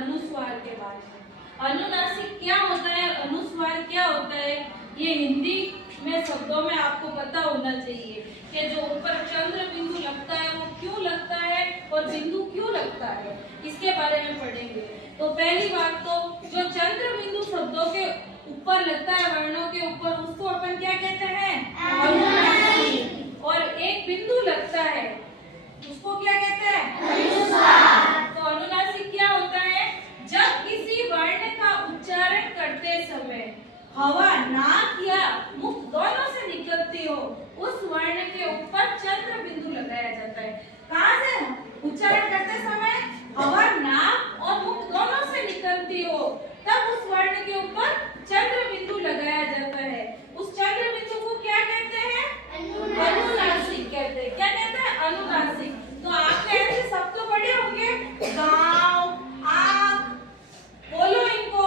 अनुस्वार के बारे में। अनुनासिक क्या होता है, अनुस्वार क्या होता है, ये हिंदी में शब्दों में आपको पता होना चाहिए कि जो ऊपर चंद्र बिंदु लगता है वो क्यों लगता है और बिंदु क्यों लगता है, इसके बारे में पढ़ेंगे। तो पहली बात तो जो चंद्र बिंदु शब्दों के ऊपर लगता है, वर्णों के ऊपर, उसको अपन क्या कहते हैं, अनुनासिक। और एक बिंदु लगता है उसको क्या कहते हैं, अनुस्वार। तो अनुनासिक क्या होता है, जब किसी वर्ण का उच्चारण करते समय हवा नाक या मुख दोनों से निकलती हो, उस वर्ण के ऊपर चंद्र बिंदु लगाया जाता है। कहाँ से उच्चारण करते समय हवा नाक और मुख दोनों से निकलती हो, तब उस वर्ण के ऊपर चंद्र बिंदु लगाया जाता है। उस चंद्र बिंदु को क्या कहते हैं, अनुनासिक कहते हैं। क्या कहते हैं, अनुनासिक। तो आपने ऐसे शब्द तो पढ़े होंगे, गांव, आग, बोलो इनको,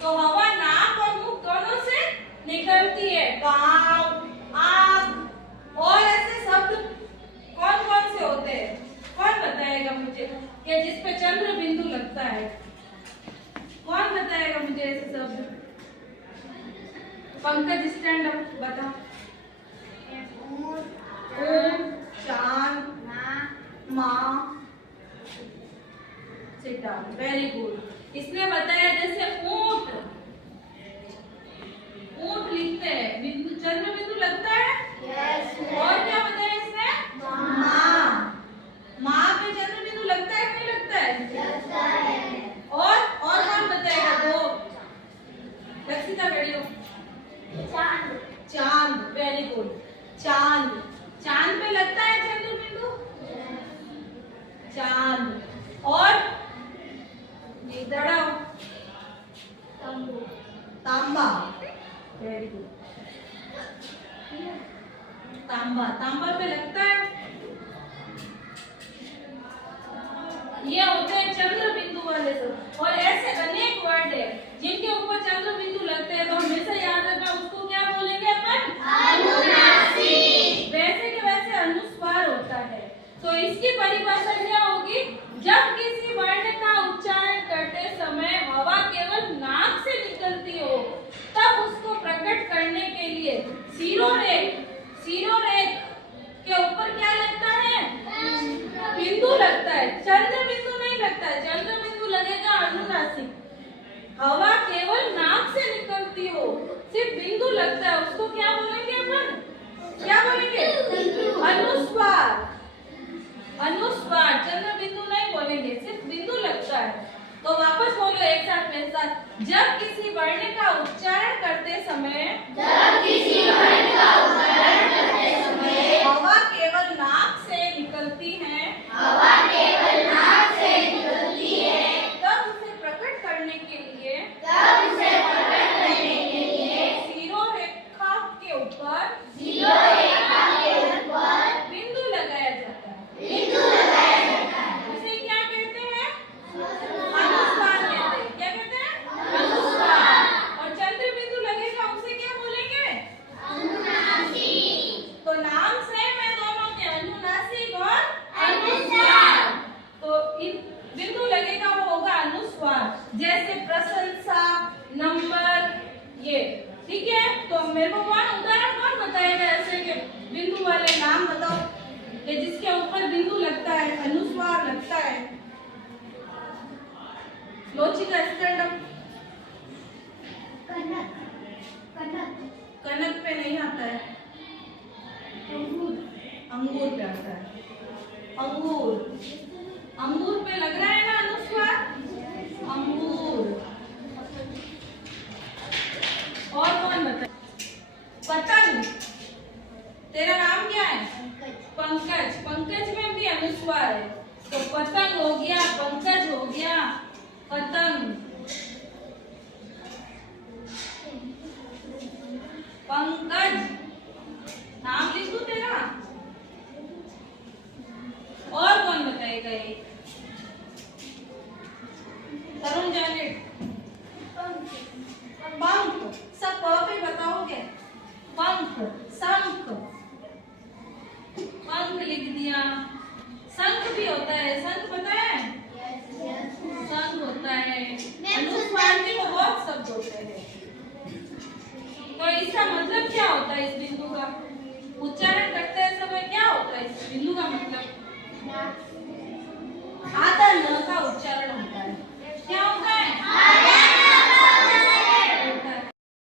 तो हवा नाक और मुख दोनों से निकलती है, गांव, आग। और ऐसे शब्द कौन कौन से होते हैं, कौन बताएगा मुझे कि जिस पे चंद्र बिंदु लगता है, कौन बताएगा मुझे ऐसे शब्द। पंकज स्टैंड अप, बता। चांद, माँ, सिट डाउन, वेरी गुड। इसने बताया जैसे ऊंट, ऊंट लिखते हैं, बिंदु चंद्र बिंदु लगता है। yes, और क्या बताया इसने, माँ, माँ पे चंद्र बिंदु लगता है कि नहीं लगता है, लगता है। और कौन बताएगा, दो लक्षिता खड़ी हो, चांद, चांद, वेरी गुड, चांद, चांद पे लगता है चंद्र बिंदु, चांद। और इधर आओ, तांबा, वेरी गुड, तांबा, तांबा पे लगता है। ये होते हैं चंद्र बिंदु वाले शब्द। और ऐसे अनेक वर्ड है जिनके ऊपर चंद्र बिंदु लगते हैं, तो हमेशा याद रखना उसको क्या बोलेंगे अपन, अनुनासिक। वैसे के वैसे अनुस्वार होता है। तो इसकी परिभाषा क्या होगी, जब किसी वर्ण का उच्चारण करते समय हवा केवल नाक से निकलती हो, तब उसको प्रकट करने के लिए शिरोरेख, शिरोरेख के ऊपर क्या लगता है, बिंदु लगता है, चंद्र बिंदु नहीं लगता है। चंद्र बिंदु लगेगा अनुनासिक। हवा केवल नाक से निकलती हो, सिर्फ बिंदु लगता है, उसको क्या बोलेंगे अपन, क्या बोलेंगे, अनुस्वार। अनुस्वार, चंद्र बिंदु नहीं बोलेंगे, सिर्फ बिंदु लगता है। तो वापस बोलो एक साथ मेरे साथ, जब किसी वर्ण का उच्चारण करते समय, जब किसी वर्ण का उच्चारण करते समय हवा केवल नाक से निकलती है, हवा केवल नाक से निकलती है, तब उसे प्रकट करने के लिए, तब उसे प्रकट करने के लिए शिरोरेखा के ऊपर, शिरोरेखा के ऊपर बिंदु लगाया जाता है, बिंदु लगाया जाता है। उसे क्या कहते हैं, अनुस्वार कहते हैं। क्या कहते हैं, अनुस्वार। और चंद्र बिंदु लगेगा उसे क्या बोलेंगे, अनुनासिक। तो नाम सेम है दोनों के, अनुनासिक और अनुस्वार। तो इन बिंदु लगेगा वो होगा अनुस्वार, जैसे प्रशंसा, नंबर, ये ठीक है। तो मेरे को कौन बताएगा ऐसे के बिंदु वाले नाम बताओ कि जिसके ऊपर बिंदु लगता है, अनुस्वार लगता है। लोचिका स्टैंड अप। कनक, कनक, कनक पे नहीं आता है, अंगूर, अंगूर पे आता है, अंगूर, अंगूर पे लग रहा है ना अनुस्वार, अंगूर। और कौन बता, पतंग, तेरा नाम क्या है, पंकज, पंकज में भी अनुस्वार है। तो पतंग हो गया, पंकज हो गया, पतंग। क्या होता है इस